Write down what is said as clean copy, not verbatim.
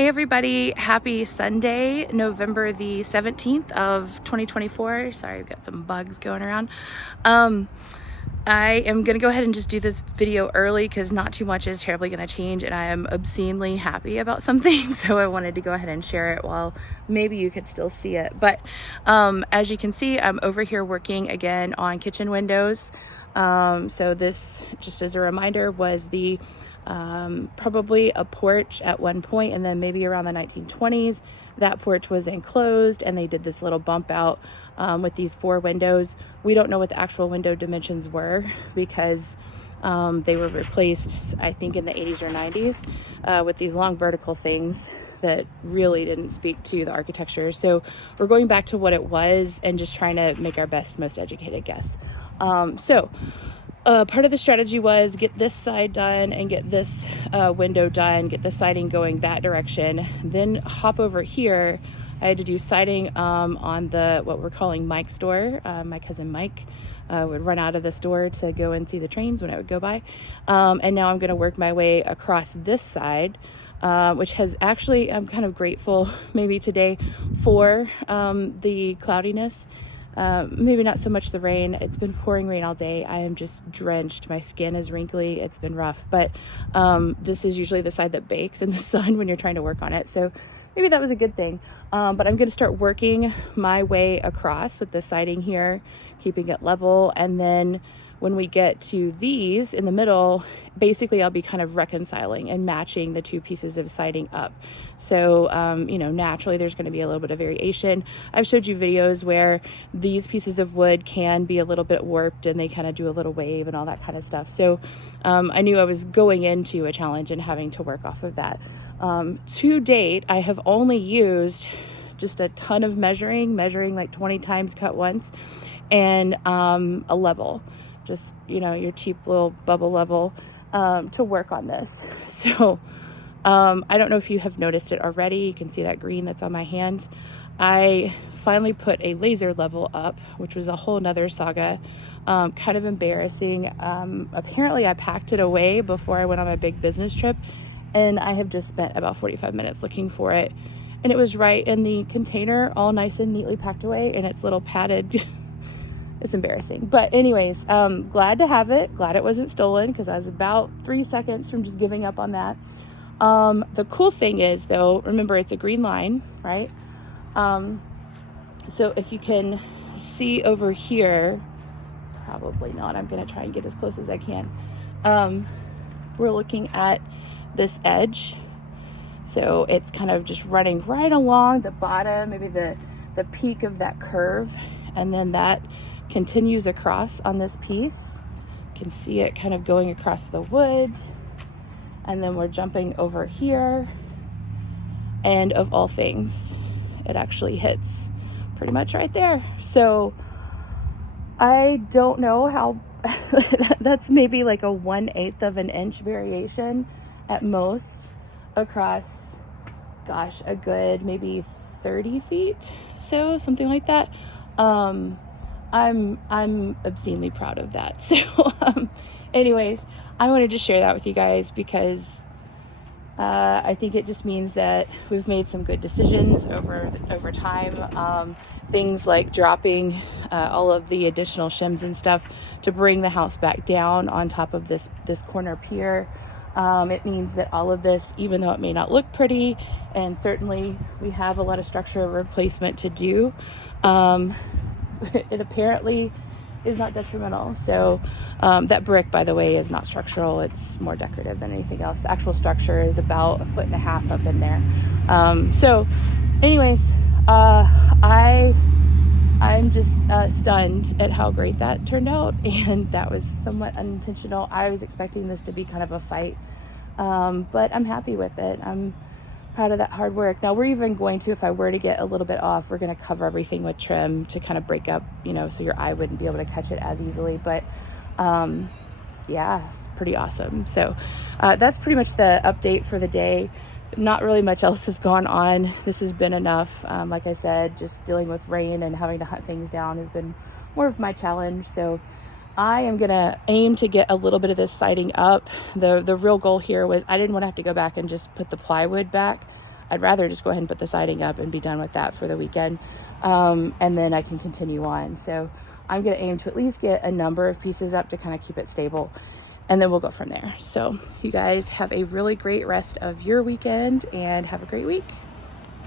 Hey everybody, happy Sunday, November the 17th of 2024. Sorry, I've got some bugs going around. I am going to go ahead and just do this video early because not too much is terribly going to change and I am obscenely happy about something. So I wanted to go ahead and share it while maybe you could still see it. But as you can see, I'm over here working again on kitchen windows. So this, just as a reminder, was the probably a porch at one point, and then maybe around the 1920s that porch was enclosed and they did this little bump out with these 4 windows. We don't know what the actual window dimensions were because they were replaced, I think, in the 80s or 90s with these long vertical things that really didn't speak to the architecture. So we're going back to what it was and just trying to make our best, most educated guess. Part of the strategy was get this side done and get this window done, get the siding going that direction, then hop over here. I had to do siding on the what we're calling Mike's store. My cousin Mike would run out of the store to go and see the trains when I would go by. And now I'm going to work my way across this side, which has actually, I'm kind of grateful maybe today for the cloudiness. Maybe not so much the rain. It's been pouring rain all day. I am just drenched. My skin is wrinkly. It's been rough, but this is usually the side that bakes in the sun when you're trying to work on it. So maybe that was a good thing. But I'm going to start working my way across with the siding here, keeping it level. And then when we get to these in the middle, basically I'll be kind of reconciling and matching the 2 pieces of siding up. So, naturally there's going to be a little bit of variation. I've showed you videos where these pieces of wood can be a little bit warped and they kind of do a little wave and all that kind of stuff. So I knew I was going into a challenge and having to work off of that. To date, I have only used just a ton of measuring like 20 times cut once, and a level, just, your cheap little bubble level to work on this. So I don't know if you have noticed it already. You can see that green that's on my hand. I finally put a laser level up, which was a whole nother saga. Kind of embarrassing. Apparently I packed it away before I went on my big business trip, and I have just spent about 45 minutes looking for it. And it was right in the container, all nice and neatly packed away, and it's little padded. It's embarrassing. But anyways, glad to have it. Glad it wasn't stolen because I was about 3 seconds from just giving up on that. The cool thing is, though, remember it's a green line, right? So if you can see over here, probably not. I'm going to try and get as close as I can. We're looking at this edge. So it's kind of just running right along the bottom, maybe the peak of that curve. And then that continues across on this piece. You can see it kind of going across the wood. And then we're jumping over here. And of all things, it actually hits pretty much right there. So I don't know how, that's maybe like a 1/8 of an inch variation at most across, gosh, a good maybe 30 feet. So something like that. I'm obscenely proud of that. So, anyways, I wanted to share that with you guys because I think it just means that we've made some good decisions over time. Things like dropping all of the additional shims and stuff to bring the house back down on top of this corner pier. It means that all of this, even though it may not look pretty, and certainly we have a lot of structural replacement to do, it apparently is not detrimental. So that brick, by the way, is not structural. It's more decorative than anything else. The actual structure is about 1.5 feet up in there. So anyways, I'm just stunned at how great that turned out, and that was somewhat unintentional. I was expecting this to be kind of a fight, but I'm happy with it. I'm proud of that hard work. Now we're even going to, if I were to get a little bit off, we're going to cover everything with trim to kind of break up, so your eye wouldn't be able to catch it as easily. But yeah, it's pretty awesome. So that's pretty much the update for the day. Not really much else has gone on. This has been enough. Like I said, just dealing with rain and having to hunt things down has been more of my challenge. So I am gonna aim to get a little bit of this siding up. The real goal here was I didn't want to have to go back and just put the plywood back. I'd rather just go ahead and put the siding up and be done with that for the weekend. And then I can continue on. So I'm going to aim to at least get a number of pieces up to kind of keep it stable, and then we'll go from there. So you guys have a really great rest of your weekend and have a great week.